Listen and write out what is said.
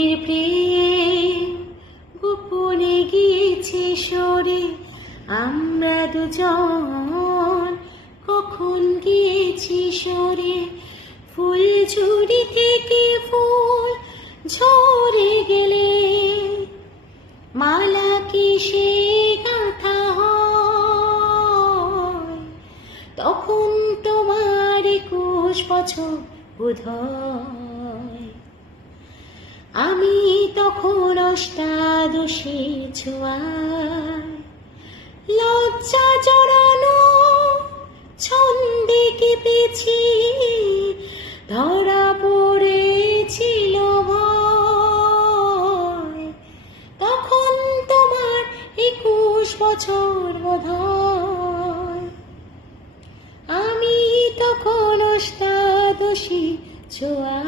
আমাদের প্রেম গোপনে গিয়েছে সরে, আমরা দুজন কখন গিয়েছি সরে। ফুল ঝুড়ি থেকে ফুল ঝরে গেলে মালা কি সে গাঁথা হয়, তখন তোমার 21 বছর বোধহয়। আমি তখন অষ্টাদশী ছোঁয়ায়, লজ্জা জড়ানো ছন্দে কেঁপেছি, ধরা পড়েছিল ভয়, তখন তোমার 21 বছর বোধহয়। আমি তখন অষ্টাদশী ছোঁয়া।